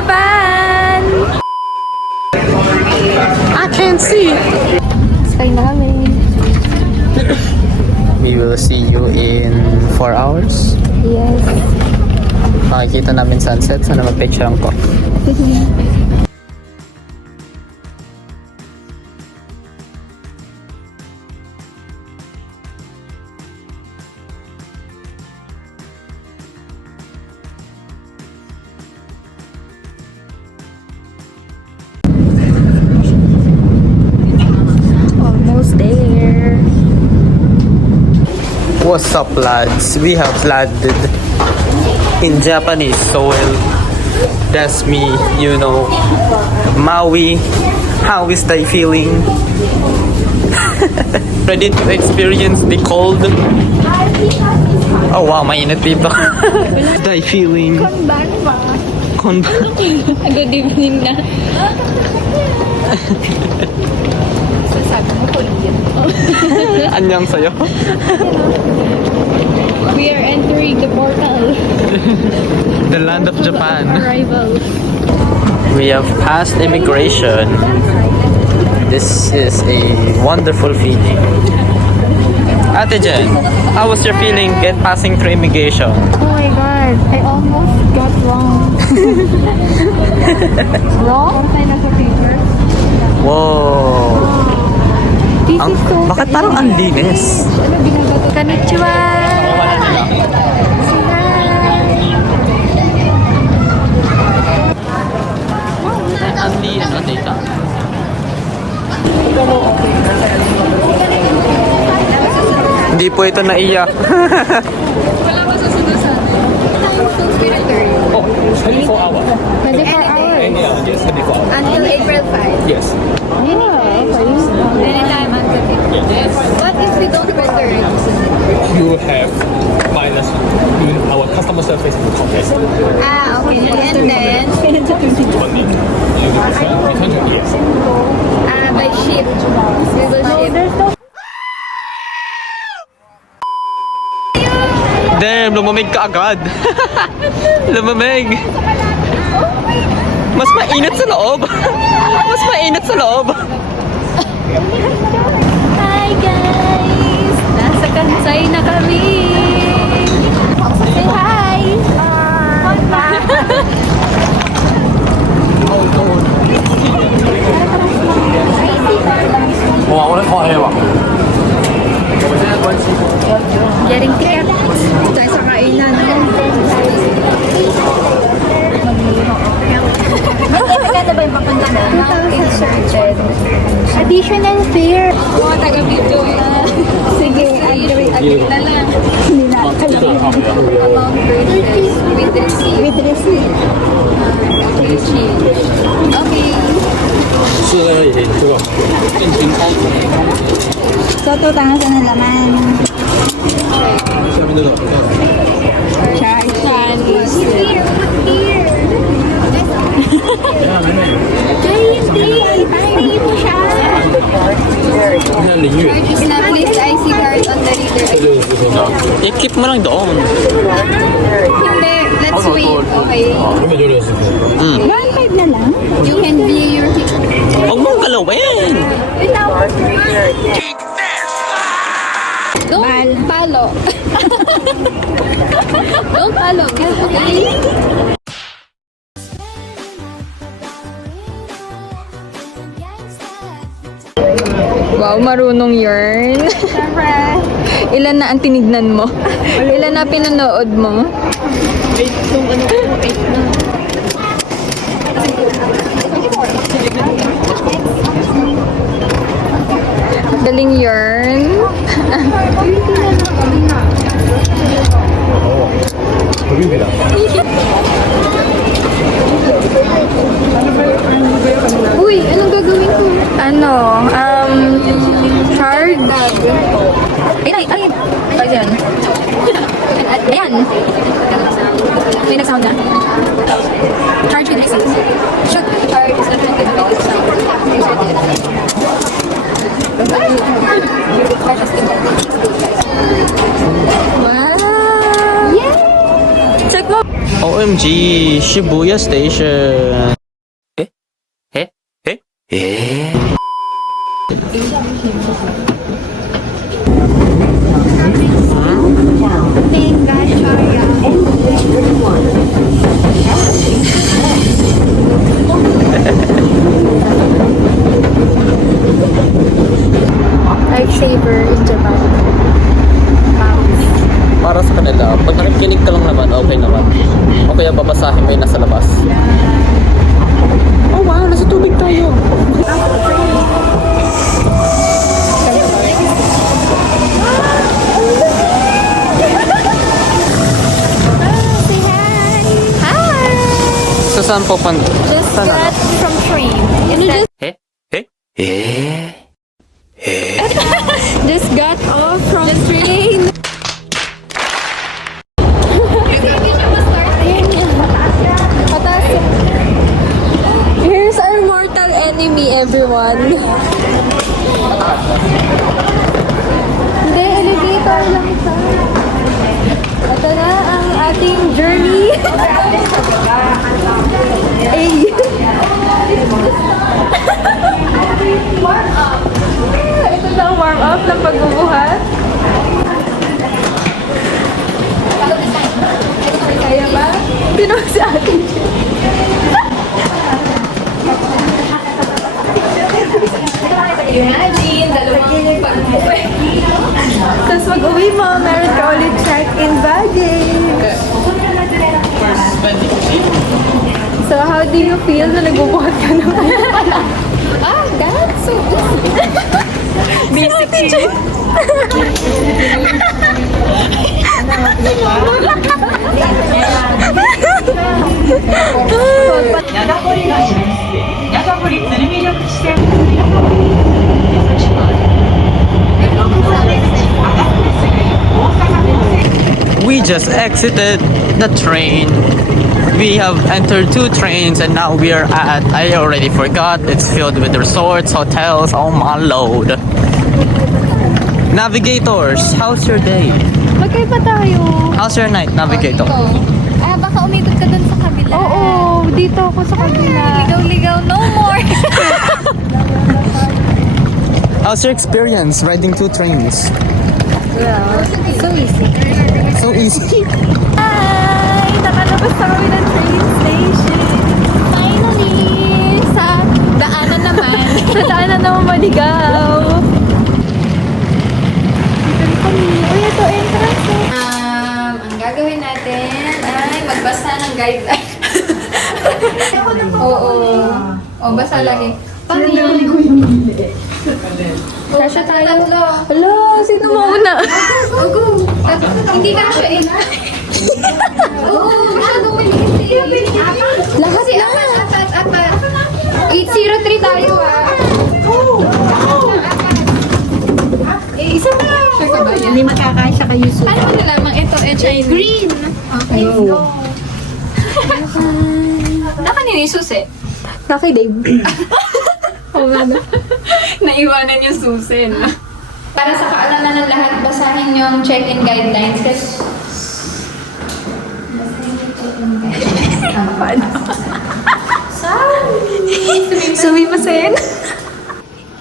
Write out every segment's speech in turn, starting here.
Japan! I can't see! Sky na kami. We will see you in 4 hours. Yes. Makikita namin sunset. Sana mag-picture ko. Almost there. What's up, lads? We have landed in Japanese soil. That's me, you know. Maui. How is thy feeling? Ready to experience the cold? Oh wow, mainit dito. Thy feeling? Konban pa. Konban. Good evening na. Sasabi mo Korean. Anyang sa'yo? We are entering the portal. The land of Japan. Arrival. We have passed immigration. This is a wonderful feeling. Ate Jen, how was your feeling passing through immigration? Oh my god, I almost got wrong. Wrong? Wow! This is so Bakit parang ang linis? Konnichiwa! Ang linis ang data. Hindi po ito naiyak. Wala ka sa sunusan. Oh, 24 hours. 24 hours. Yeah, yes, 24 hours. Until April 5. Yes. Anytime until April. Yes. What if we don't render it? You have minus our customer service will contact. Ah, okay. And then, Money. You return to yes. by ship. We will ship. Damn, lumamig ka agad. Lumamig. Mas mainit sa loob. Mas mainit sa loob. Hi guys! Nasa Kansai na kami! Say hi! Getting ticket. Tayo sa kainan. Magkakaganda ba yung papunta na? Insurgent. Additional fare. Oo, taga-video yan. Sige, agree na lang. Hindi na alam. Among purchase with receipt. With receipt. Okay. So, 2,000 na laman. Chinese. Here. Hindi mo siya. Ina-place IC card on the reader. I-keep mo lang doon. Hindi. Let's wait. Okay. 1.5 na lang? You can view your ticket. Huwag mong galawin. Don't follow. Don't follow. Okay? Wow, marunong yarn. Siyempre. Ilan na ang tinignan mo? Ilan na pinanood mo? 8 na. Galing yarn. Uy, anong gagawin ko? Ano? Card? Ay, pag yan. Ayan. May nag-sound na. Charge with receipt. Should charge is not with Wow! Yeah! Check mo! Oo, OMG, Shibuya Station. Eh? Lifesaver in Japan. Para sa kanila, pag nakikinig ka lang naman, okay naman. O kaya babasahin mo yung nasa labas. Oh wow, nasa tubig tayo. So saan po Just got from train. Just got off from train. Here's our mortal enemy, everyone. Hindi, elevator lang ito. Ito na ang ating journey. Ay. Warm up. Ito na ang warm up ng pagbubuhat. Kaya ba? Tinawag si atin. Imagine, dalawang pag-uwi. Tapos mag-uwi mo, meron ka ulit check-in baggage. So, how do you feel na nagbubuhat ka ng ano pala? That's so basic. We just exited the train. We have entered 2 trains and now we are at, I already forgot, it's filled with resorts, hotels, oh my lord. Navigators, how's your day? Magkaiba tayo. How's your night, Navigator? Baka umikot ka dun sa kabila. Oo, dito ako sa kabila. Ligaw-ligaw, no more. How's your experience riding 2 trains? Yeah, so easy. So easy. Hi! Nakalabas na kami ng train station. Finally! Sa daanan naman. Sa daanan naman maligaw. Dito kami. Uy, ito entrance. Ang gagawin natin ay magbasa ng guideline. Oo. O, basa lagi. Paano yun? Kasya tayo. Hala, sino mauna? Go. Hindi ka siya eh. Oo, masyadong maliit eh. Lahat na. Apat. 803 tayo ah. Isa pa. Sure ka ba yan? Hindi makakasya kayo sa Paano mo nalamang ito HIV? Green. Okay, go. Nakaninisusi. Naki Dave. Oo nga na. Naiwanan yung susi, no? Para sa kaalaman ng lahat, basahin yung check-in guidelines. Kasi... Paano? Sumimasen?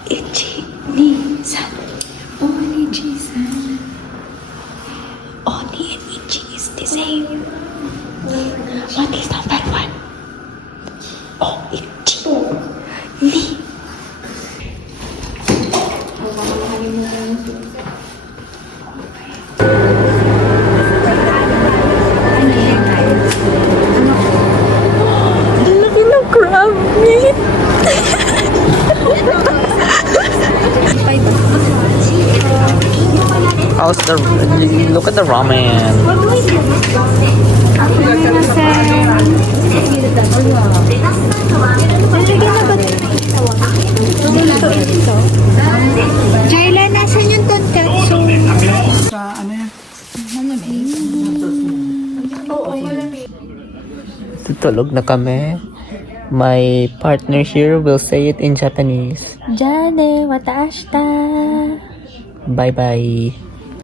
Ichi-ni-san. Oni-ji-san. Oni and Ichi is the same. What is number 1? Oh, Ichi. Ni. Laki ng crab meat. How's the, look at the ramen. Jayla, nasan yung tonkatsu? Tutulog na kami. My partner here will say it in Japanese. Jane, wata ashita. Bye bye.